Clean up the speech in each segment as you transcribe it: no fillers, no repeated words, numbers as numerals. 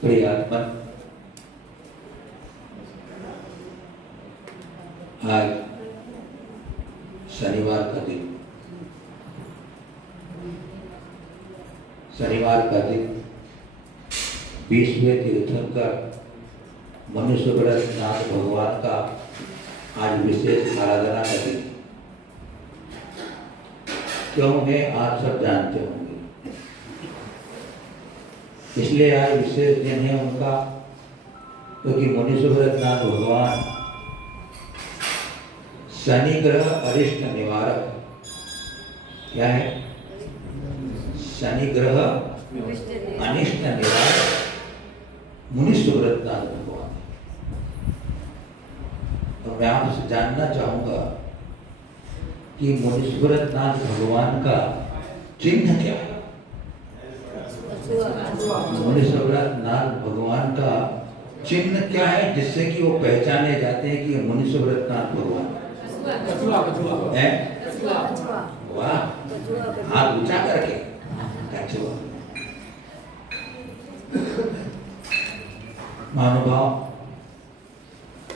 प्रियात्मन, आज शनिवार का दिन, शनिवार का दिन 20वें तीर्थंकर मनुष्यव्रत भगवान का आज विशेष आराधना का दिन क्यों है आप सब जानते होंगे। इसलिए आज विशेष दिन है उनका क्योंकि मनुष्यव्रत भगवान शनि ग्रह अरिष्ट निवारक, क्या है? शनि ग्रह अनिष्ट निवारक मनुष्यव्रत भगवान। तो मैं आपसे जानना चाहूंगा कि मनुष्यव्रत भगवान का चिन्ह क्या है? मनुष्यव्रत भगवान का चिन्ह क्या है जिससे कि वो पहचाने जाते हैं कि ये मनुष्यव्रत भगवान है? वाह, हाथ ऊंचा करके कछुआ। महानुभाव,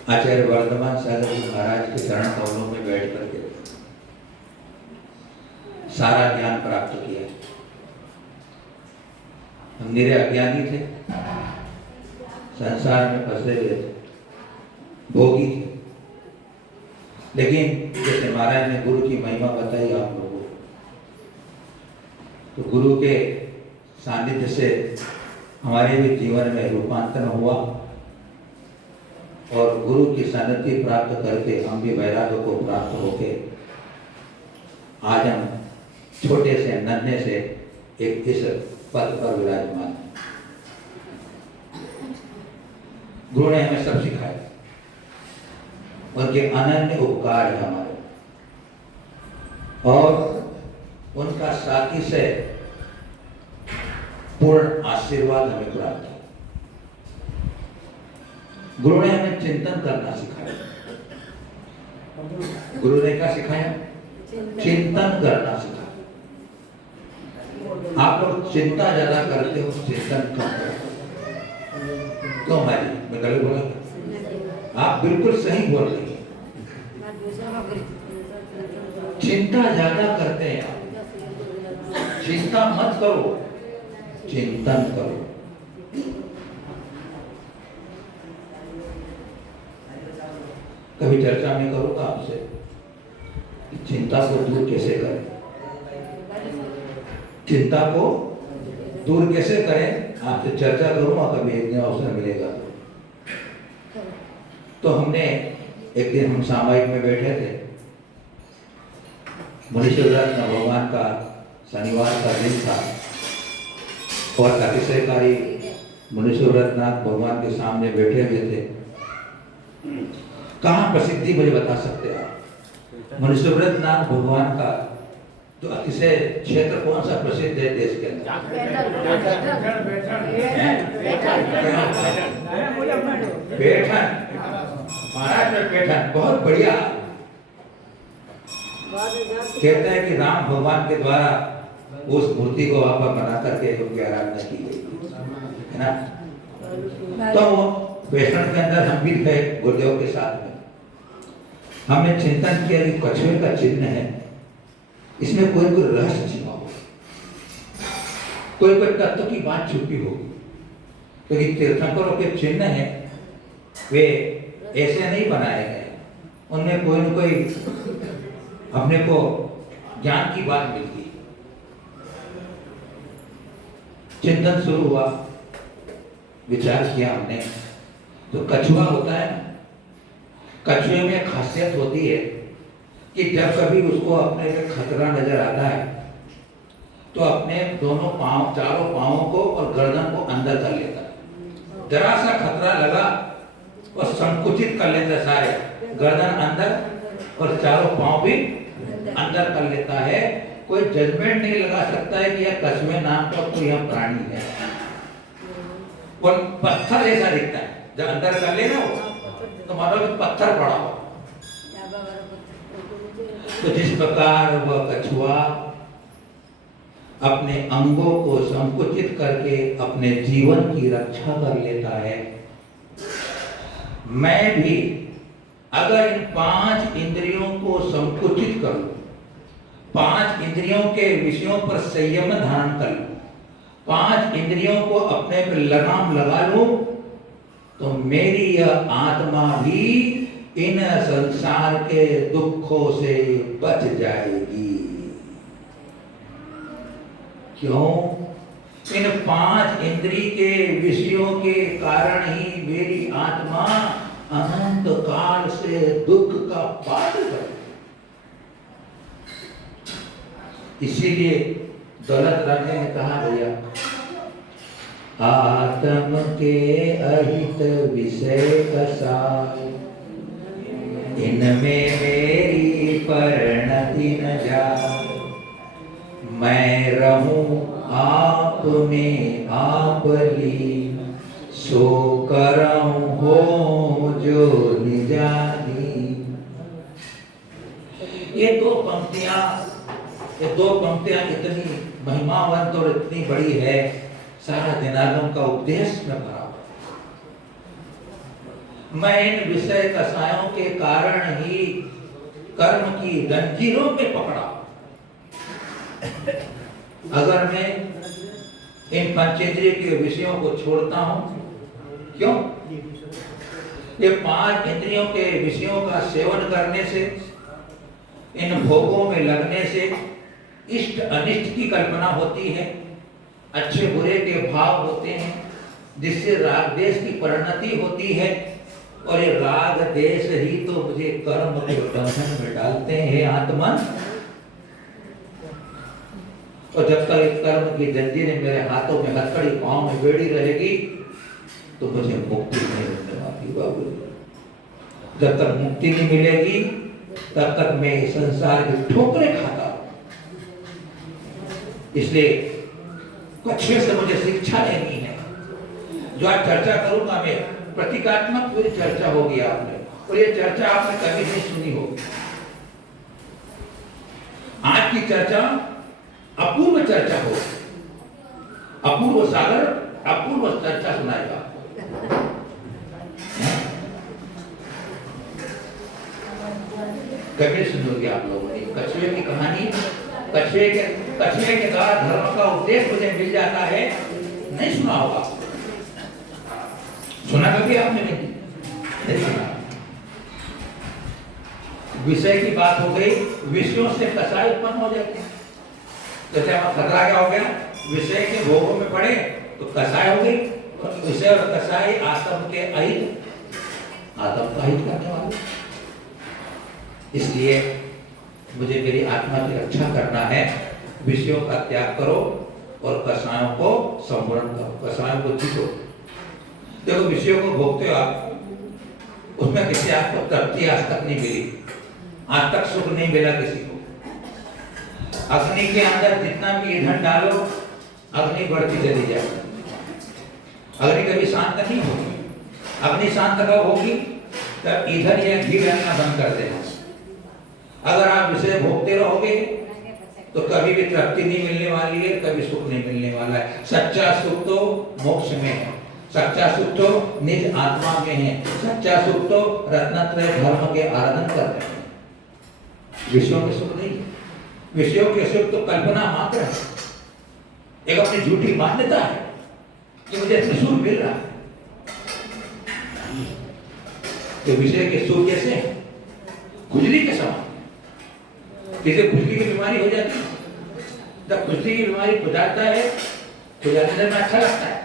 आचार्य वर्धमान सागर जी महाराज के चरण कमलों में बैठ करके सारा ज्ञान प्राप्त किया। हम निरे अज्ञानी थे, संसार में फंसे हुए थे, भोगी थे, लेकिन जैसे महाराज ने गुरु की महिमा बताई आप लोगों को, तो गुरु के सानिध्य से हमारे भी जीवन में रूपांतरण हुआ और गुरु की सानिध्य प्राप्त करके हम भी वैराग्य को प्राप्त होके आज हम छोटे से नन्हे से एक इस पद पर विराजमान। गुरु ने हमें सब सिखाया, उनके अनन्य उपकार है हमारे और उनका साथी से पूर्ण आशीर्वाद हमें प्राप्त है। गुरु ने हमें चिंतन करना सिखाया। गुरु ने क्या सिखाया? चिंतन करना सिखाया। आप लोग चिंता ज्यादा करते हो, चिंतन कम करते हो। क्यों भाई, मैं गलत बोला? आप बिल्कुल सही बोल रही हैं। चिंता ज्यादा करते हैं आप। चिंता मत करो, चिंतन करो। कभी चर्चा में करूंगा आपसे चिंता को दूर कैसे करें, चिंता को दूर कैसे करें, आपसे चर्चा करूंगा कभी एक दिन अवसर मिलेगा तो हमने एक दिन हम सामायिक में बैठे थे, मनुष्यव्रत भगवान का शनिवार का दिन था और अतिशयकारी मनुष्यव्रत भगवान के सामने बैठे हुए थे। कहाँ प्रसिद्धि मुझे बता सकते हैं आप? मनुष्यव्रत भगवान का तो अतिशय क्षेत्र कौन सा प्रसिद्ध है देश के अंदर? बेठन, महाराज में बेठन, बहुत बढ़िया। कहते हैं कि राम भगवान के द्वारा उस मूर्ति को वापस बना करके उनकी आराधना की गई है ना। तो बेठन के अंदर हम भी थे गुरुदेव के साथ में। हमने चिंतन किया कि कछुए का चिन्ह है, इसमें कोई कोई रहस्य छिपा हो, कोई कोई तत्व की बात छुपी होगी, क्योंकि तीर्थंकरों के चिन्ह है वे ऐसे नहीं बनाए गए, उनमें कोई न कोई अपने को ज्ञान की बात मिलती है। चिंतन शुरू हुआ, विचार किया हमने, तो कछुआ होता है ना, कछुए में खासियत होती है कि जब कभी उसको अपने पे खतरा नजर आता है तो अपने दोनों पांव, चारों पांवों को और गर्दन को अंदर कर लेता है। जरा सा खतरा लगा और संकुचित कर लेता है, सारे गर्दन अंदर और चारों पांव भी अंदर कर लेता है। कोई जजमेंट नहीं लगा सकता है कि यह कछुए नाम का कोई यह प्राणी है। और पत्थर जैसा दिखता है, जब अंदर कर लेना वो तो मानो कि पत्थर पड़ा हो। तो जिस प्रकार वह कछुआ अपने अंगों को संकुचित करके अपने जीवन की रक्षा कर लेता है। मैं भी अगर इन 5 इंद्रियों को संकुचित करूं, 5 इंद्रियों के विषयों पर संयम धारण कर लूं, 5 इंद्रियों को अपने पर लगाम लगा लूं, तो मेरी यह आत्मा भी इन संसार के दुखों से बच जाएगी। क्यों? इन 5 इंद्री के विषयों के कारण ही मेरी आत्मा अनंत काल से दुख का पात्र है। इसीलिए दौलत राजा ने कहा, भैया आत्म के अहित विषय कसाय, इनमें मेरी परिणति न जाए। मैं रहूं आप में आप लीन, सो करऊं हो जो निजानी। ये दो पंक्तियां इतनी महिमावंत और इतनी बड़ी है, सारा दिनागम का उपदेश में भरा। मैं इन विषय कसायों के कारण ही कर्म की जंजीरों में पकड़ा। अगर मैं इन पंचेंद्रिय के विषयों को छोड़ता हूं, क्यों? ये 5 इंद्रियों के विषयों का सेवन करने से, इन भोगों में लगने से इष्ट अनिष्ट की कल्पना होती है, अच्छे बुरे के भाव होते हैं, जिससे राग देश की परिणति होती है। और ये राग देश ही तो मुझे कर्म के बंधन में डालते हैं आत्मन। और जब तक कर्म की जंजीरें मेरे हाथों में हथकड़ी, पांव में बेड़ी रहेगी, तो मुझे मुक्ति नहीं मिलने वाली बाबू। जब तक मुक्ति नहीं मिलेगी, तब तक मैं संसार की ठोकरें खाता हूं। इसलिए कछुए से मुझे शिक्षा लेनी है। जो आज चर्चा करूंगा मैं, प्रतीकात्मक पूरी चर्चा होगी आपने, और ये चर्चा आपने कभी नहीं सुनी होगी। आज की चर्चा अपूर्व चर्चा होगी। अपूर्व सागर अपूर्व चर्चा सुनाएगा। कभी सुनोगे आप लोगों ने कछुए की कहानी? कछुए के द्वारा धर्म का उपदेश मुझे मिल जाता है, नहीं सुना होगा। सुना कभी आपने? नहीं सुना। विषय की बात हो गई, विषयों से कसाय उत्पन्न हो जाते हैं। जैसे हमारा खतरा क्या हो गया, विषय के भोगों में पड़े तो कसाय हो गई। विषय और कसाय आत्म के अहित, आत्म का हित करने वाले। इसलिए मुझे मेरी आत्मा की रक्षा करना है। विषयों का त्याग करो और कसायों को संपूर्ण करो, कसायों को जीतो। देखो, विषयों को भोगते हो आप, उसमें किसी आपको तृप्ति आज तक नहीं मिली, आज तक सुख नहीं मिला किसी को। अग्नि के अंदर जितना भी ईंधन डालो, अग्नि बढ़ती चली जाएगी। अग्नि कभी शांत नहीं होगी। अग्नि शांत कब होगी? तब ईंधन या घी रहना बंद कर देना। अगर आप विषय भोगते रहोगे तो कभी भी तृप्ति नहीं मिलने वाली है, कभी सुख नहीं मिलने वाला है। सच्चा सुख तो मोक्ष में है, सच्चा सुख तो निज आत्मा में है, सच्चा सुख तो रत्नत्रय धर्म के आराधन करने में। विषयों के सुख नहीं, विषयों के सुख तो कल्पना मात्र है, एक अपनी झूठी मान्यता है कि मुझे सुख मिल रहा है। तो विषय के सुख कैसे हैं? खुजली के समान। जैसे खुजली की बीमारी हो जाती है, जब खुजली की बीमारी खुजाता है, खुजाने में अच्छा लगता है,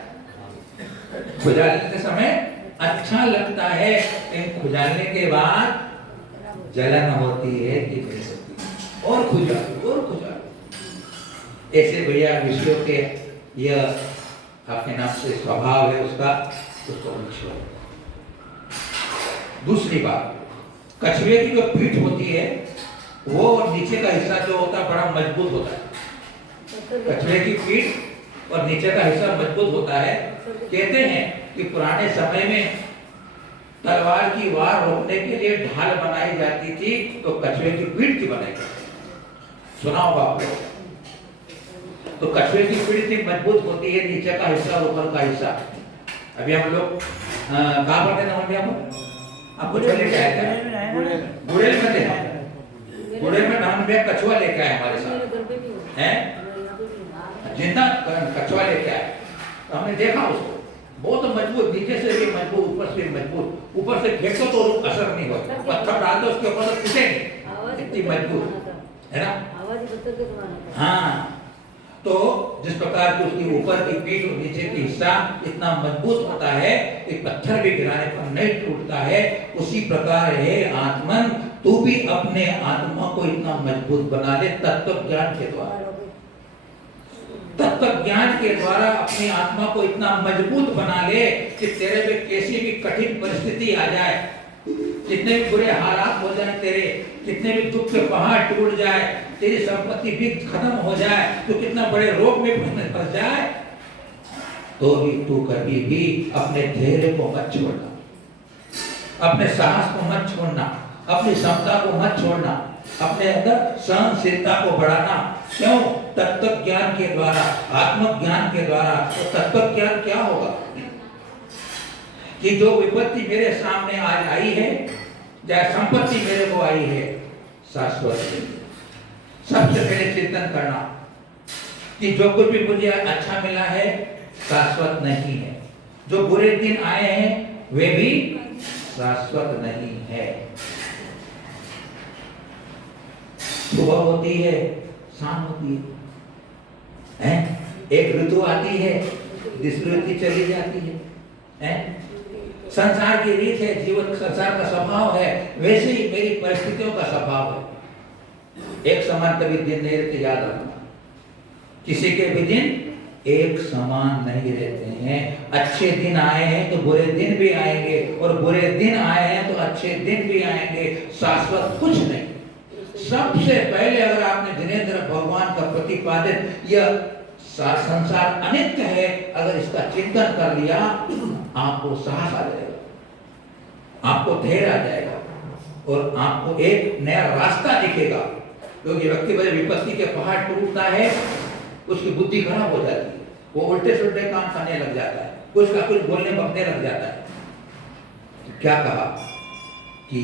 खुजाने के समय अच्छा लगता है, लेकिन खुजाने के बाद जलन होती है कि नहीं होती, और खुजा और खुजा। ऐसे भैया विषयों के यह अपने नाम से स्वभाव है उसका, उसको छोड़ो। दूसरी बात, कछुए की जो पीठ होती है वो नीचे का हिस्सा जो होता है बड़ा मजबूत होता है। कछुए की पीठ और नीचे का हिस्सा मजबूत होता है। कहते हैं कि पुराने समय में तलवार की वार रोकने के लिए ढाल बनाई जाती थी, तो कछुए की पीठ की बनाई जाती थी। सुना होगा आप लोग। तो कछुए की पीठ इतनी मजबूत होती है, नीचे का हिस्सा और ऊपर का हिस्सा। अभी हम लोग कहाँ पर थे ना मम्मी, आपको कछुआ लेके आए थे गुड़ेल में थे, गुड़ेल में हम भी कछुआ लेके आए हमारे साथ हैं, जिंदा कछुआ लेके आए। तो हमने देखा उसको, बहुत मजबूत, नीचे से भी मजबूत, ऊपर से भी मजबूत। ऊपर से फेंको तो असर नहीं होता, पत्थर डाल दो उसके ऊपर तो टूटेंगे, इतनी मजबूत है ना। हाँ, तो जिस प्रकार की उसकी ऊपर की पीठ और नीचे की हिस्सा इतना मजबूत होता है कि पत्थर भी गिराने पर नहीं टूटता है, उसी प्रकार है आत्मन, तू भी अपने आत्मा को इतना मजबूत बना ले तत्व ज्ञान के द्वारा। तत्व ज्ञान के द्वारा अपनी आत्मा को इतना मजबूत बना ले कि तेरे पे कैसी भी कठिन परिस्थिति आ जाए, कितने भी बुरे हालात हो जाए तेरे, कितने भी दुख के पहाड़ टूट जाए, तेरी संपत्ति भी खत्म हो जाए, तो कितना बड़े रोग में फंस जाए, तो भी तू कभी भी अपने धैर्य को मत छोड़ना, अपने साहस को मत छोड़ना, अपनी क्षमता को मत छोड़ना, अपने अंदर सहनशीलता को बढ़ाना। क्यों? तत्व ज्ञान के द्वारा, आत्म ज्ञान के द्वारा। तो तत्व ज्ञान क्या होगा कि जो विपत्ति मेरे सामने आज आई है, या संपत्ति मेरे को आई है, शाश्वत नहीं। सबसे पहले चिंतन करना कि जो कुछ भी मुझे अच्छा मिला है शाश्वत नहीं है, जो बुरे दिन आए हैं वे भी शाश्वत नहीं है। सुबह होती है, शाम होती है, एक ऋतु आती है, दूसरी ऋतु चली जाती है। संसार की रीत है, जीवन संसार का स्वभाव है, वैसे ही मेरी परिस्थितियों का स्वभाव है। एक समान कभी दिन नहीं रहते, याद रखना, किसी के भी दिन एक समान नहीं रहते हैं। अच्छे दिन आए हैं तो बुरे दिन भी आएंगे, और बुरे दिन आए हैं तो अच्छे दिन भी आएंगे। शाश्वत कुछ नहीं। सबसे पहले अगर आपने जिनेंद्र भगवान का प्रतिपादित यह संसार अनित्य है, अगर इसका चिंतन कर लिया, आपको साहस आ जाएगा, आपको धैर्य आ जाएगा, और आपको एक नया रास्ता दिखेगा। क्योंकि व्यक्ति बड़े विपत्ति के पहाड़ टूटता है, उसकी बुद्धि खराब हो जाती है, वो उल्टे सुल्टे काम करने लग जाता है, कुछ का कुछ बोलने बकने लग जाता है। तो क्या कहा कि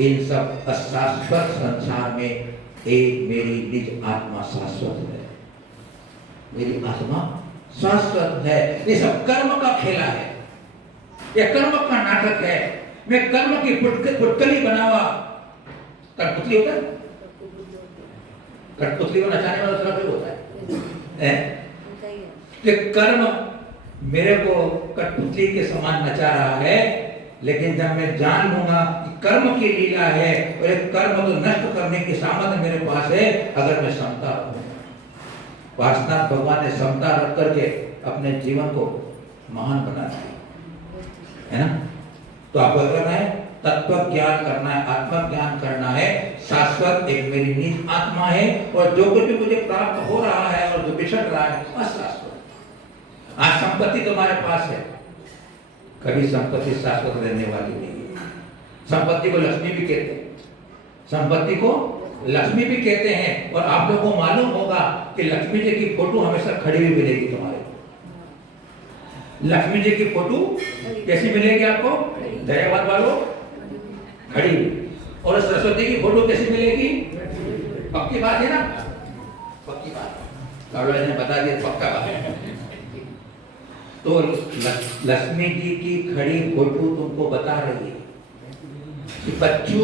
इन सब अशाश्वत संसार में एक मेरी निज आत्मा शाश्वत है, मेरी आत्मा शाश्वत है। ये सब कर्म का खेला है, यह कर्म का नाटक है। मैं कर्म की पुटकली बनावा, कठपुतली होता है, कठपुतली को नचाने वाला दूसरा कोई होता है, कि कर्म मेरे को कठपुतली के समान नचा रहा है, लेकिन जब मैं जान लूंगा कि कर्म की लीला है और एक कर्म को नष्ट करने की सामर्थ्य मेरे पास है, अगर मैं समता हूं, वासना भगवान ने समता रख करके अपने जीवन को महान बना दिया है ना। तो आपको करना है, तत्व ज्ञान करना है, आत्म ज्ञान करना है। शाश्वत एक मेरी निज आत्मा है, और जो कुछ भी मुझे प्राप्त हो रहा है और जो बिछड़ रहा है अशाश्वत। आज संपत्ति तुम्हारे पास है, कभी संपत्ति शाश्वत रहने वाली नहीं है। संपत्ति को लक्ष्मी भी कहते हैं, संपत्ति को लक्ष्मी भी कहते हैं। और आप लोगों को मालूम होगा कि लक्ष्मी जी की फोटो हमेशा खड़ी हुई मिलेगी तुम्हारे। लक्ष्मी जी की फोटो कैसी मिलेगी आपको? दयावाद वालों, खड़ी हुई। और सरस्वती की फोटो कैसी मिलेगी? पक्की बात है ना, पक्की बात ने बता दिया, पक्का बात है। तो लक्ष्मी जी की खड़ी फोटो तुमको बता रही है कि बच्चू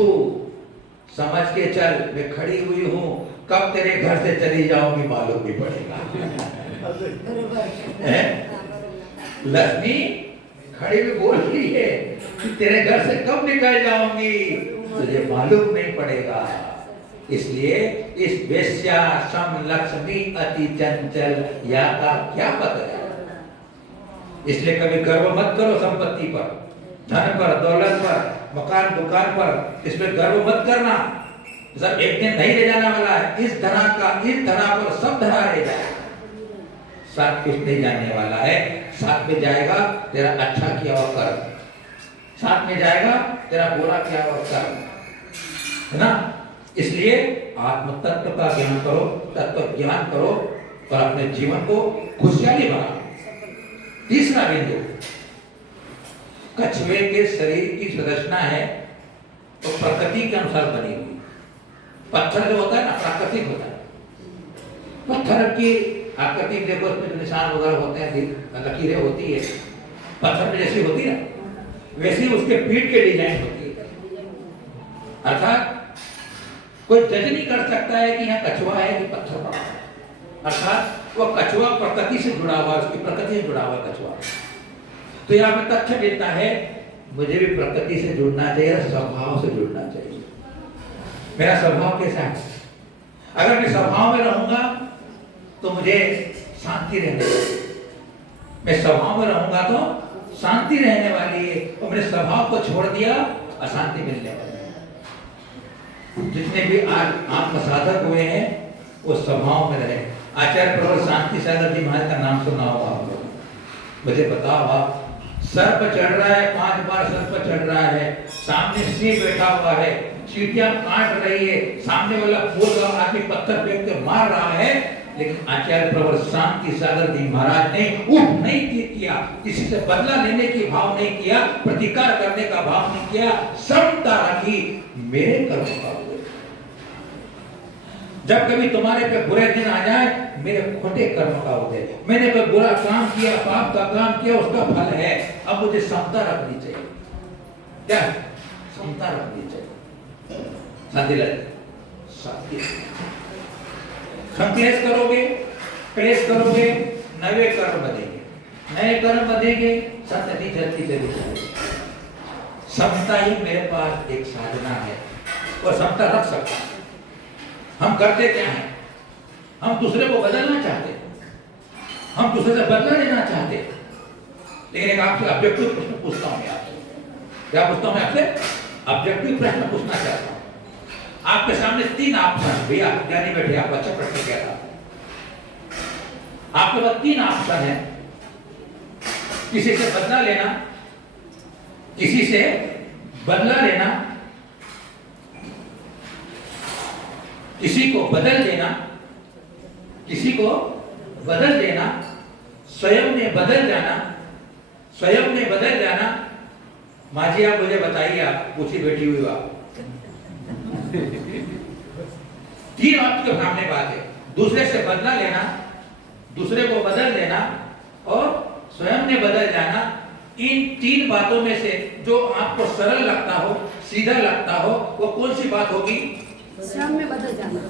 समझ के चल, मैं खड़ी हुई हूँ, कब तेरे घर से चली जाऊंगी मालूम भी पड़ेगा। लक्ष्मी खड़ी हुई बोल रही है कि तेरे घर से कब निकल जाऊंगी तुझे मालूम नहीं पड़ेगा। इसलिए इस वेश्या सम लक्ष्मी अति चंचल या का क्या पता है। इसलिए कभी गर्व मत करो संपत्ति पर, धन पर, दौलत पर, मकान दुकान पर, इसमें गर्व मत करना। सब एक दिन नहीं ले जाने वाला है। इस धरा पर सब धरा रह जाएगा, साथ कुछ नहीं जाने वाला है। साथ में जाएगा तेरा अच्छा किया हुआ कर्म, साथ में जाएगा तेरा बुरा किया हुआ कर्म, है ना। इसलिए आत्म तत्व का ज्ञान करो, तत्व ज्ञान करो, और अपने जीवन को खुशहाली बना। तीसरा बिंदु, कछुए के शरीर की संरचना है तो प्रकृति के अनुसार बनी हुई। पत्थर जो होता है ना, प्राकृतिक होता है। पत्थर की आकृति देखो, उसमें जो निशान वगैरह होते हैं, लकीरें होती है, पत्थर में जैसी होती है ना, वैसी उसके पीठ के डिजाइन होती है। अर्थात कोई जज नहीं कर सकता है कि यहाँ कछुआ है कि पत्थर पड़ा है। अर्थात वो कछुआ प्रकृति से जुड़ा हुआ, उसकी प्रकृति से जुड़ा हुआ कछुआ। तो यहाँ पे तथ्य देता है मुझे भी प्रकृति से जुड़ना चाहिए, स्वभाव से जुड़ना चाहिए। मेरा स्वभाव कैसा है? अगर मैं स्वभाव में रहूंगा तो मुझे शांति रहने वाली, मैं स्वभाव में रहूंगा तो शांति रहने वाली है, और मेरे स्वभाव को छोड़ दिया अशांति मिलने वाली है। जितने भी आज आत्म साधक हुए हैं वो स्वभाव में रहे। आचार्य प्रवर शांति सागर जी महाराज का नाम सुना होगा आप लोग। मुझे बताओ, आप सर पर चढ़ रहा है, 5 बार सर पर चढ़ रहा है, सामने सिंह बैठा हुआ है, चींटियां काट रही है, सामने वाला फूल का आदमी पत्थर फेंक के मार रहा है, लेकिन आचार्य प्रवर शांति सागर जी महाराज ने उठ नहीं किया, किसी से बदला लेने की भाव नहीं किया, प्रतिकार करने का भाव नहीं किया, समता रखी, मेरे कर्म का हुए। जब कभी तुम्हारे पे बुरे दिन आ जाए, मेरे खोटे कर्म का होते, मैंने कोई बुरा काम किया, पाप का काम किया, उसका फल है। अब मुझे समता रखनी चाहिए। क्या समता रखनी चाहिए? संक्लेश करोगे, क्लेश करोगे, नए कर्म बनेंगे, नए कर्म बनेंगे, सतती चलती चली जाएगी। समता ही मेरे पास एक साधना है और समता रख सकता है। हम करते क्या हैं? हम दूसरे को बदलना चाहते, हम दूसरे से बदला लेना चाहते। लेकिन एक आपसे ऑब्जेक्टिव प्रश्न पूछता हूं मैं आपसे। क्या पूछता हूं मैं आपसे? ऑब्जेक्टिव प्रश्न पूछना चाहता हूं। आपके सामने 3 ऑप्शन, भैया ज्ञानी बैठे, आप अच्छा प्रश्न किया था। आपके पास 3 ऑप्शन है, किसी से बदला लेना, किसी से बदला लेना, किसी को बदल देना, किसी को बदल देना, स्वयं में बदल जाना, स्वयं में बदल जाना। माँ जी आप मुझे बताइए, आप पूछी बैठी हुई बात। 3 आपके सामने बात है, दूसरे से बदला लेना, दूसरे को बदल देना और स्वयं में बदल जाना। इन 3 बातों में से जो आपको सरल लगता हो, सीधा लगता हो, वो कौन सी बात होगी? स्वयं में बदल जाना।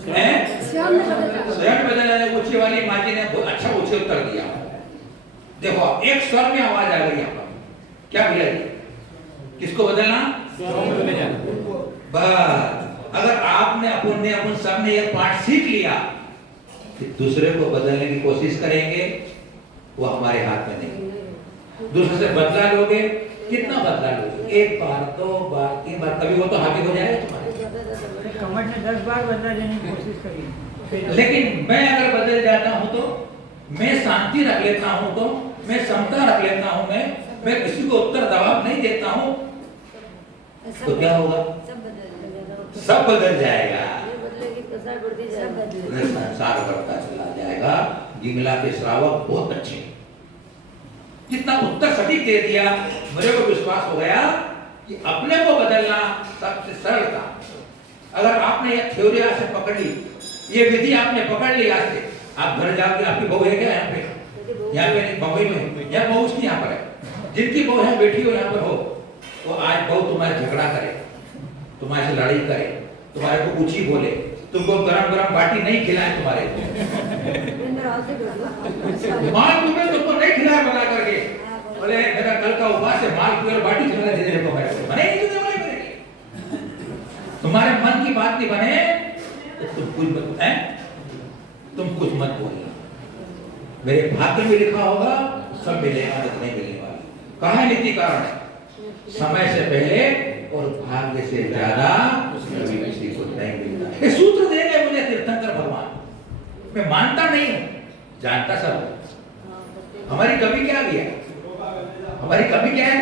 स्वयं में बदल जाना। पूछने वाली माँ जी ने बहुत अच्छा पूछे उत्तर दिया। देखो एक स्वर में आवाज आ गई यहाँ पर। क्या भैया जी? किसको बदलना? बस अगर आपने अपन सबने ये पाठ सीख लिया, फिर दूसरे को बदलने की कोशिश करेंगे, वो हमारे हाथ में नहीं। दूसरे से बदला लोगे, कितना बदला लोगे? 1 बार, 2 बार, 3 बार, कभी वो तो हावी हो जाएगा तुम्हारे। कमर ने 10 बार बदला लेने की कोशिश करी, लेकिन मैं अगर बदल जाता हूं तो, मैं शांति रख लेता हूं तो, मैं समता रख लेता हूं, मैं किसी को उत्तर दबाव नहीं देता हूं, तो क्या होगा? सब बदल जाएगा, संसार बढ़ता चला जाएगा। जिंगला के श्रावक बहुत अच्छे, जितना उत्तर सटीक दे दिया, मुझे को विश्वास हो गया कि अपने को बदलना सबसे सरल काम। अगर आपने ये थ्योरी आज से पकड़ ली, ये विधि आपने पकड़ ली आज से, आप घर जाके, आपकी बहू है क्या यहाँ पे? यहाँ पे नहीं, बम्बई में। यहाँ बहू उसकी यहाँ पर है, जिनकी बहू यहाँ बैठी हो, यहाँ पर हो, वो आज बहू तुम्हारे झगड़ा करे, तुम्हारे से लड़ाई करे, तुम्हारे को ऊंची बोले, तुमको गरम गरम बाटी नहीं खिलाए, तुम्हारे माल तुमने तुमको नहीं खिलाया बना करके, बोले मेरा कल का उपवास है, माल की और बाटी खिला देने को है, बने नहीं तुम्हें वाले करेंगे। तुम्हारे मन की बात नहीं बने तो तुम कुछ मत है, तुम कुछ मत बोलना। मेरे भाग्य में लिखा होगा सब मिलेगा, नहीं मिलने वाला। कहा है नीति कारण है, समय से पहले और भाग्य से ज्यादा कभी किसी को नहीं मिलता। ये सूत्र देंगे मुझे तीर्थंकर भगवान, मैं मानता नहीं हूं, जानता सब। हमारी कमी क्या है? हमारी कमी क्या है?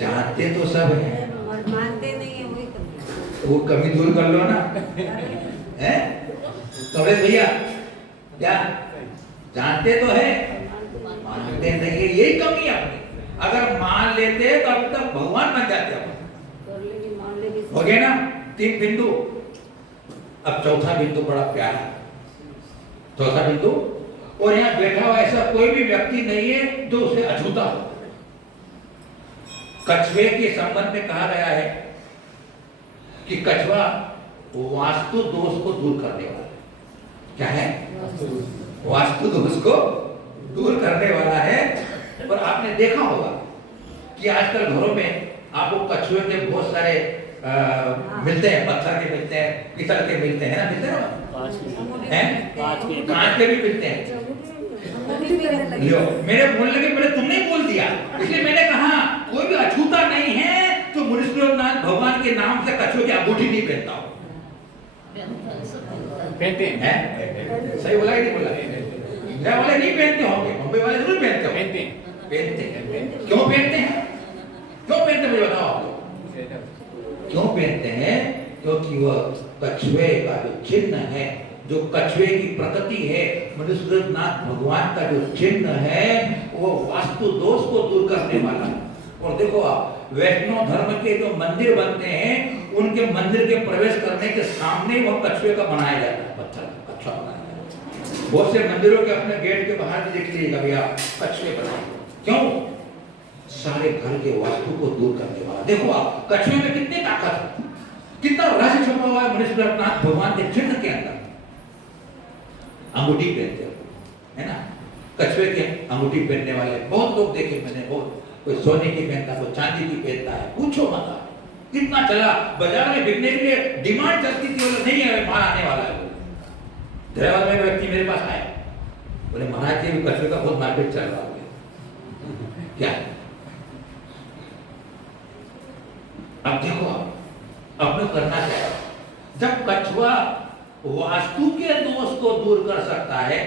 जानते तो सब है और मानते नहीं है, वही कमी। वो कमी दूर कर लो ना। हैं? तो भैया क्या जानते तो है, मानते नहीं है, यही कमी है अपनी। अगर मान लेते तो अब तक भगवान बन जाते अपन। हो गए ना 3 बिंदु। अब चौथा बिंदु बड़ा प्यारा है। चौथा बिंदु, और यहाँ बैठा हुआ ऐसा कोई भी व्यक्ति नहीं है जो उसे अछूता हो। कछुए के संबंध में कहा गया है कि कछुआ वास्तु दोष को दूर करने वाला है। क्या है? वास्तु दोष को दूर करने वाला है। और आपने देखा होगा कि आजकल घरों में आपको कछुए के बहुत सारे मिलते हैं, पत्थर के मिलते हैं, पीतल के मिलते हैं ना, मिलते हैं कांच के भी मिलते हैं। लो, मेरे बोलने के पहले तुमने बोल दिया, इसलिए मैंने कहा कोई भी अछूता नहीं है तो मुनीश्वरनाथ भगवान के नाम से कछुए की अंगूठी नहीं पहनता हो। पहनते हैं? सही बोला कि नहीं बोला? इंडिया वाले नहीं पहनते होंगे, मुंबई वाले जरूर पहनते हो। पहनते हैं। क्यों पहनते हैं? क्यों पहनते हैं मुझे बताओ आप लोग। क्यों पहनते हैं? क्योंकि वह कछुए का जो चिन्ह है, जो कछुए की प्रकृति है, मुनीश्वरनाथ भगवान का जो चिन्ह है, वो वास्तु दोष को दूर करने वाला है। और देखो आप, वैष्णव धर्म के जो मंदिर बनते हैं, उनके मंदिर के प्रवेश करने के सामने वह कछुए का बनाया जाता है, पत्थर का कछुआ बनाया जाता है। बहुत से मंदिरों के अपने गेट के बाहर भी देख लीजिएगा भैया, कछुए बनाए। क्यों? सारे घर के वास्तु को दूर करने वाला। देखो आप, कछुए में कितनी ताकत है, कितना रहस्य छुपा हुआ है मुनीश्वरनाथ भगवान के चिन्ह के अंदर। अंगूठी पहनते हो, है ना? कछुए के अंगूठी पहनने वाले बहुत लोग देखे मैंने, बहुत, कोई सोने की पहनता है, कोई चांदी की पहनता है, पूछो मत। कितना चला, बाजार में बिकने के लिए डिमांड चलती थी, बोले नहीं है माल आने वाला है। ड्राइवर में व्यक्ति मेरे पास आए, बोले महाराज जी कछुए का बहुत मार्केट चल रहा है। क्या? अब देखो अपने करना चाहिए। जब कछुआ वास्तु के दोष को दूर कर सकता है,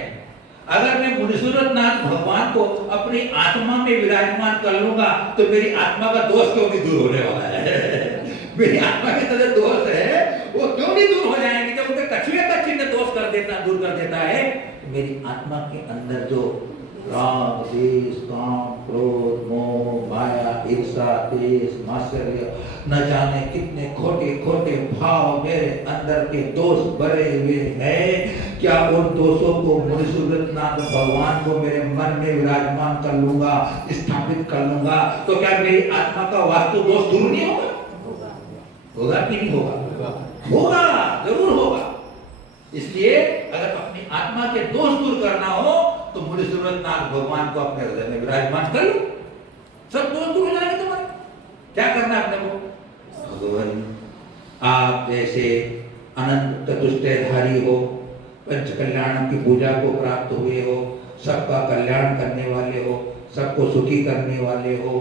अगर मैं मुनीश्वरनाथ भगवान को अपनी आत्मा में विराजमान कर लूंगा तो मेरी आत्मा का दोष क्यों नहीं दूर होने वाला है? मेरी आत्मा के तरह दोष है वो क्यों नहीं दूर हो जाएंगे? जब उनके कछुए का चिन्ह दोष कर देता, दूर कर देता है, तो मेरी आत्मा के अंदर जो राग, द्वेष, काम, क्रोध, मोह, माया, ईर्षा, तेज, मात्सर्य, न जाने कितने खोटे खोटे भाव मेरे अंदर के दोष भरे हुए हैं, क्या उन दोषों को मुनीश्वरनाथ भगवान को मेरे मन में विराजमान कर लूंगा, स्थापित कर लूंगा, तो क्या मेरी आत्मा का वास्तु दोष दूर नहीं होगा? होगा कि नहीं होगा? होगा, जरूर होगा। इसलिए अगर अपनी आत्मा के दोष दूर करना हो तो मुनीश्वरनाथ भगवान को अपने हृदय में विराजमान कर लो, सब दोष दूर हो जाएंगे तुम्हारे। क्या करना है अपने को? भगवान आप जैसे अनंत चतुष्टयधारी हो, पंच कल्याण की पूजा को प्राप्त हुए हो, सबका कल्याण करने वाले हो, सबको सुखी करने वाले हो,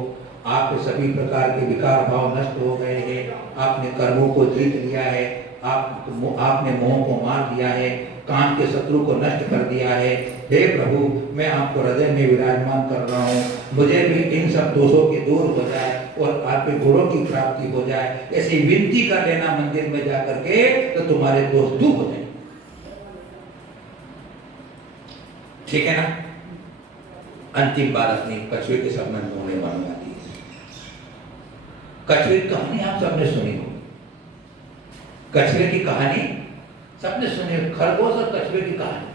आपके सभी प्रकार के विकार भाव नष्ट हो गए हैं, आपने कर्मों को जीत लिया है, आपने मोह को मार दिया है, काम के शत्रु को नष्ट कर दिया है। हे प्रभु, मैं आपको हृदय में विराजमान कर रहा हूँ, मुझे भी इन सब दोषों के दूर हो जाए और आपके गुणों की प्राप्ति हो जाए, ऐसी विनती कर लेना मंदिर में जाकर के, तो तुम्हारे दोष दूर हो जाए। ठीक है ना? अंतिम बात अपनी कछुए के संबंध में होने वाली आती है। कछुए की कहानी आप सबने सुनी हो, कछुए की कहानी सबने सुनी, खरगोश और कछुए की कहानी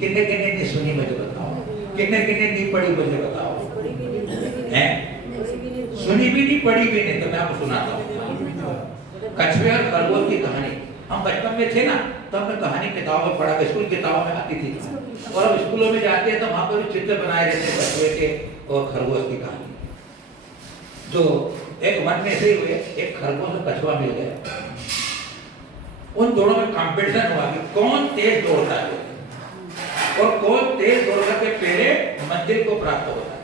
कितने कितने ने सुनी मुझे बताओ, कितने कितने नहीं पढ़ी मुझे बताओ? हैं? सुनी भी नहीं, पढ़ी भी नहीं, तो मैं आपको सुनाता हूँ कछुए और खरगोश की कहानी। हम बचपन में थे ना, तो हमने कहानी किताबों में पढ़ा, स्कूल किताबों में आती थी, और अब स्कूलों में जाते हैं तो वहां पर भी चित्र बनाए रहते कछुए के और खरगोश की कहानी। जो एक मन में से हुए, एक खरगोश और कछुआ मिल गया, उन दोनों में कंपटीशन हुआ कि कौन तेज दौड़ता है और कौन तेज दौड़ करके पहले मंजिल को प्राप्त होता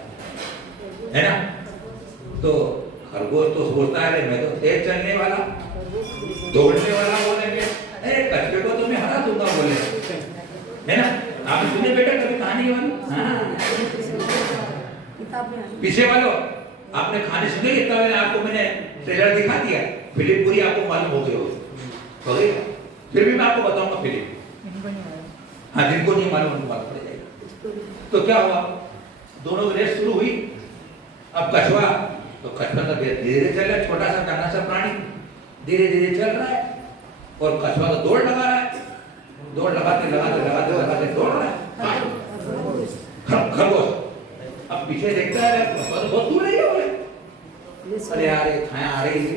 है ना? तो खरगोश तो सोचता है मैं तो तेज चलने वाला, दौड़ने वाला बोलेंगे, अरे कछुए को तो मैं हरा दूंगा बोले, है ना? आप सुने बेटा कभी कहानी वाली? हाँ, पीछे वालों आपने कहानी सुनी? इतना मैंने आपको मैंने ट्रेलर दिखा दिया, फिल्म पूरी आपको मालूम हो गई हो, फिर भी मैं आपको बताऊंगा फिल्म। हाँ, जिनको नहीं मालूम उनको मालूम पड़ जाएगा। तो क्या हुआ, दोनों की रेस शुरू हुई। अब कछुआ तो धीरे धीरे चल रहा है, छोटा सा नन्हा सा प्राणी धीरे धीरे चल रहा है, और कछुआ तो दौड़ लगा रहा है, दौड़ लगाते लगाते लगाते लगाते दौड़ रहा है। खरगोश अब पीछे देखता है, बहुत दूर है, बोले अरे यार ये खाया आ रही है,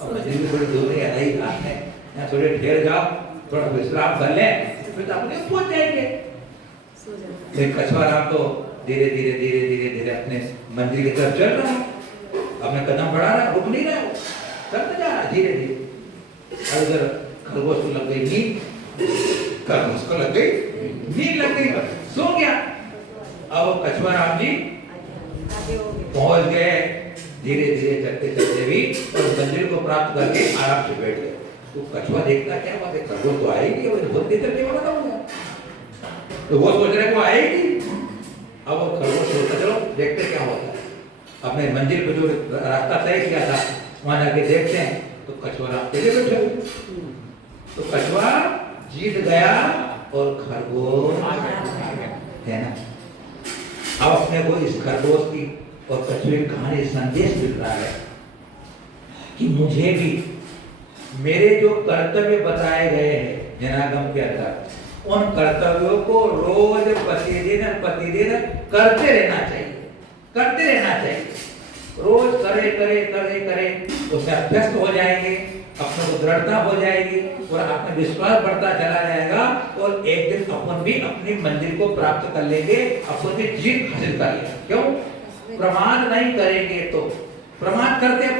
अब मंदिर भी थोड़ी दूर है, आधा ही रात है, यहाँ थोड़े ठहर जाओ, थोड़ा विश्राम कर ले, फिर तो अपने पहुंच जाएंगे। फिर कछुआ राम तो धीरे धीरे धीरे धीरे धीरे अपने मंदिर की तरफ चल रहा है, अपने कदम बढ़ा रहा है, रुक नहीं रहा है, चलते जा रहा है धीरे धीरे। और उधर खरगोश को लग गई नींद, खरगोश को लग गई नींद, लग गई, सो गया। अब कछुआ राम जी पहुंच गए धीरे धीरे चलते चलते भी, और मंदिर को प्राप्त करके आराम से बैठ गए। तो कछुआ देखता क्या बात है, खरगोश तो आएगी, और बहुत देर चलने वाला था, तो वो सोच रहे वो आएगी। अब वो खरगोश सोचता चलो देखते क्या होता है, अपने मंदिर को जो रास्ता तय किया था वहां जाके देखते हैं। तो कछुआ राम तेरे बैठे हुए, तो कछुआ जीत गया और खरगोश है ना। अब अपने को इस खरगोश की और कछुए की कहानी संदेश मिल रहा है कि मुझे भी मेरे जो कर्तव्य बताए गए हैं जनागम के अंदर, उन कर्तव्यों को रोज प्रतिदिन करते रहना चाहिए, करते रहना चाहिए। रोज करे करे करे करे उससे अभ्यस्त हो जाएंगे, अपने को दृढ़ता हो जाएगी, और आत्मविश्वास बढ़ता चला जाएगा, और एक दिन अपन भी अपनी मंजिल को प्राप्त कर लेंगे, अपन भी जीत हासिल कर लेंगे। क्यों? प्रमाद नहीं करेंगे तो, प्रमाद करते हैं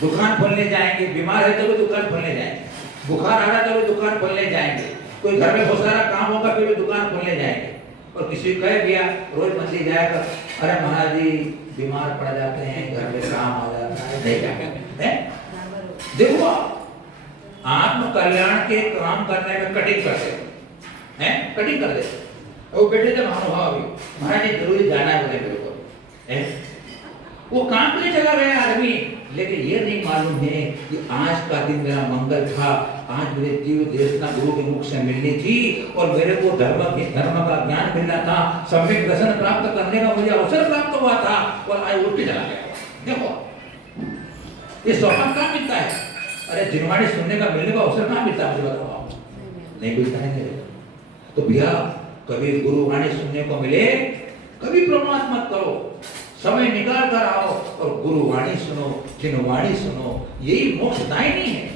दुकान खोलने जाएंगे, बीमार है तो भी दुकान खोलने जाएंगे, बुखार आ रहा तो भी दुकान खोलने जाएंगे, कोई घर में बहुत सारा काम होगा फिर भी दुकान खोलने जाएंगे। और किसी को कह दिया रोज मंदिर जाएगा, अरे महाराज जी बीमार पड़ जाते हैं, घर में काम आ जाता है, नहीं जाते हैं। देखो आत्म कल्याण के काम करने में कटिंग करते हैं, कटिंग कर देते। वो बेटे थे महानुभाव भी, महाराज जी जरूरी जाना है बोले मेरे को, वो काम के लिए चला गया आदमी, लेकिन ये नहीं मालूम है कि आज का दिन मेरा मंगल था, आज मेरे जीव देशना गुरु के मुख से मिलनी थी, और मेरे को धर्म का ज्ञान मिलना था, सम्यक दर्शन प्राप्त करने का मुझे अवसर प्राप्त हुआ था, और आज उठ के चला गया। देखो ये सौभाग्य कहाँ मिलता है? अरे जिनवाणी सुनने का मिलने का अवसर कहाँ मिलता है, मुझे बताओ। नहीं मिलता है मेरे। तो भैया कभी गुरुवाणी सुनने को मिले, कभी प्रमाद मत करो, समय निकाल कर आओ और गुरुवाणी सुनो, जिनवाणी सुनो, यही मोक्षदायिनी है।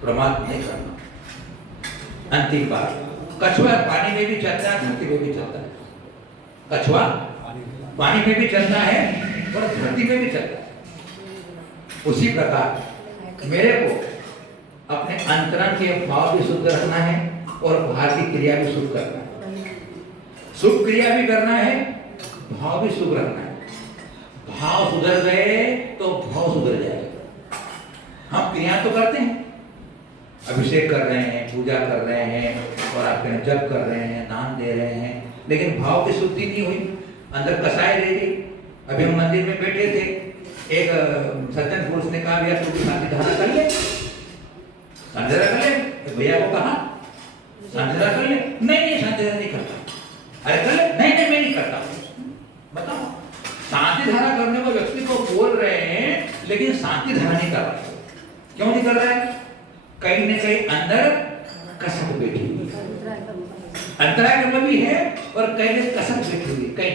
प्रमाद नहीं करना। अंतिम बात, कछुआ पानी में भी चलता है, धरती में भी चलता है। कछुआ पानी में भी चलता है और धरती में भी चलता है। उसी प्रकार मेरे को अपने अंतरंग के भाव भी शुद्ध रखना है और बाहर की क्रिया भी शुद्ध करना है। शुभ क्रिया भी करना है, भाव भी शुभ रखना है। भाव सुधर गए तो भाव सुधर जाएगा। हम क्रिया तो करते हैं, अभिषेक कर रहे हैं, पूजा कर रहे हैं, और आपके जप कर रहे हैं, दान दे रहे हैं, लेकिन भाव की शुद्धि नहीं हुई, अंदर कसाई रह गई। अभी हम मंदिर में बैठे थे, एक सज्जन पुरुष ने कहा भैया तू भी शांति धारा कर ले, संध्या कर ले। भैया को कहा संध्या कर ले, नहीं संध्या नहीं करता। अरे कर ले, नहीं मैं नहीं करता। बताओ, शांति धारा करने को व्यक्ति को बोल रहे हैं, लेकिन शांति धारा नहीं कर रहा। क्यों नहीं कर रहा है? कहीं न कहीं अंदर कसक बैठी हुई, अंतराय में भी है, और कहीं न कसक बैठी हुई, कहीं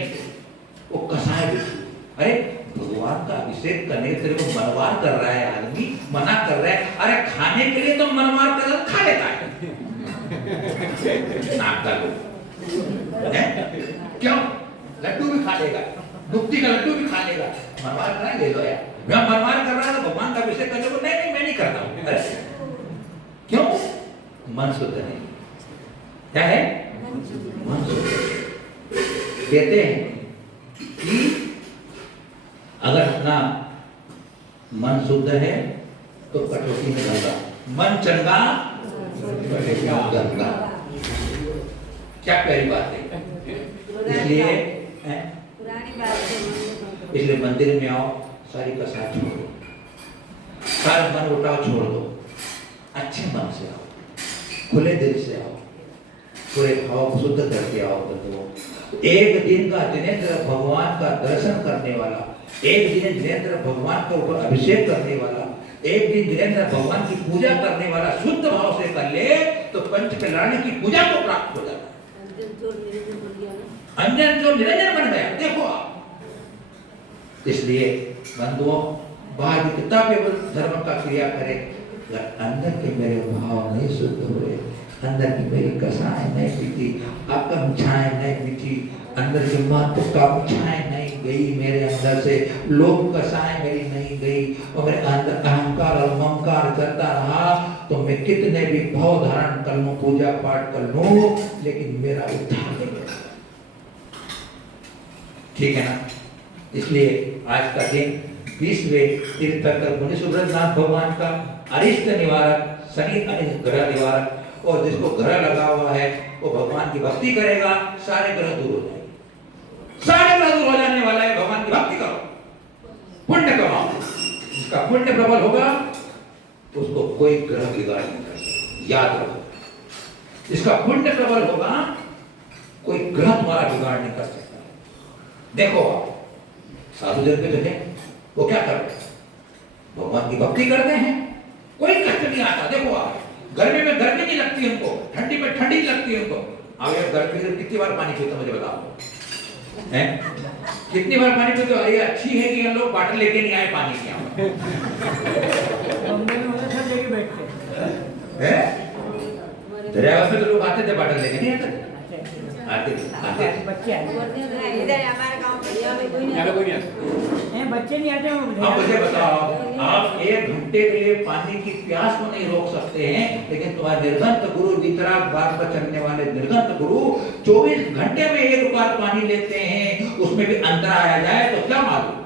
वो कसाय बैठी। अरे भगवान का अभिषेक करने के तेरे को मनवार कर रहा है आदमी, मना कर रहा है। अरे खाने के लिए तो मनवार कर खा लेता है नाक का लोग, क्यों? लड्डू भी खा लेगा, मुक्ति का लड्डू भी खा लेगा, मनवार करा ले लो यार। मैं मनवार कर रहा है तो भगवान का अभिषेक करने को नहीं मैं नहीं करता हूँ। अरे क्यों? मन शुद्ध नहीं। क्या है? मन शुद्ध। कहते हैं कि अगर अपना मन शुद्ध है तो कटौती में गंगा, मन चंगा गंगा। क्या प्यारी बात है। इसलिए इसलिए मंदिर में आओ, सारी कसार छोड़ दो, सारा मन उठाओ छोड़ दो, अच्छे मन से आओ, खुले दिल से आओ, पूरे भाव को शुद्ध करके आओ बंधुओं। एक दिन का जिनेंद्र भगवान का दर्शन करने वाला, एक दिन जिनेंद्र भगवान के ऊपर अभिषेक करने वाला, एक दिन जिनेंद्र भगवान की पूजा करने वाला शुद्ध भाव से कर ले तो पंच कल्याणी की पूजा को प्राप्त हो जाता है। अंजन जो निरंजन बन गया, देखो आप। इसलिए बंधुओं, बाहर कितना भी धर्म का क्रिया करे, अंदर के मेरे भाव नहीं शुद्ध हुए, अंदर की मेरी कसाएं नहीं पीती, आकांक्षाएं नहीं पीती, अंदर की महत्वाकांक्षाएं नहीं गई मेरे अंदर से, लोभ कसाएं मेरी नहीं गई, और मेरे अंदर अहंकार और ममकार चलता रहा तो मैं कितने भी भाव धारण कर लूं, पूजा पाठ कर लूं, लेकिन मेरा उद्धार नहीं होगा। ठीक है ना? इसलिए आज का दिन 20वें तीर्थंकर मुनि सुब्रतनाथ भगवान का अरिष्ट निवारक, शनि अनिष्ट ग्रह निवारक, और जिसको ग्रह लगा हुआ है वो भगवान की भक्ति करेगा, सारे ग्रह दूर हो जाएंगे। सारे ग्रह दूर हो जाने वाला है, भगवान की भक्ति करो, पुण्य कमाओ। जिसका पुण्य प्रबल होगा उसको कोई ग्रह बिगाड़ नहीं कर सकता, याद रखो। जिसका पुण्य प्रबल होगा कोई ग्रह तुम्हारा बिगाड़ नहीं कर सकता। देखो साधु जन के जो है वो क्या करते हैं? भगवान की भक्ति करते हैं, कोई कष्ट नहीं आता। देखो आप, गर्मी में गर्मी नहीं लगती उनको, ठंडी में ठंडी नहीं लगती उनको। अब यार गर्मी में कितनी बार पानी पीते मुझे बताओ, हैं? कितनी बार पानी पीते? अरे अच्छी है कि हम लोग बाटल लेके नहीं आए पानी की, बम्बई में होता सब जगह बैठते हैं? दरिया में तो लोग आते थे बाटल लेके, नहीं आते आते बच्चे आते इधर हमारे गांव में कोई नहीं हैं, बच्चे नहीं आते हैं। अब मुझे बताओ, आप 1 घंटे के लिए पानी की प्यास को नहीं रोक सकते हैं, लेकिन तुम्हारे निर्गंत गुरु वितराग बाग पर चलने वाले निर्गंत गुरु 24 घंटे में 1 बार पानी लेते हैं, उसमें भी अंतर आया जाए तो क्या मालूम?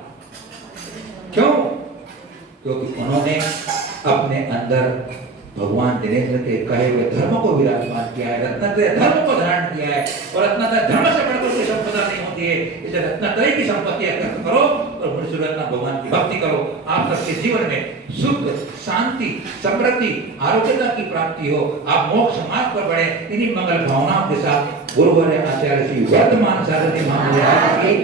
क्यों? क्योंकि उन्होंने अपने अंदर भगवान जिनेंद्र के कहे हुए धर्म को विराजमान किया है, रत्नत्रय धर्म को धारण किया है, और रत्नत्रय धर्म से बढ़कर कोई संपदा नहीं होती है। इसे रत्नत्रय की संपत्ति अर्पित करो और मुनि सुब्रतनाथ भगवान की भक्ति करो। आप सबके जीवन में सुख, शांति, समृद्धि, आरोग्यता की प्राप्ति हो, आप मोक्ष मार्ग पर बढ़े। इन्हीं मंगल भावनाओं के साथ गुरुवर आचार्य श्री वर्तमान सारथी महाराज की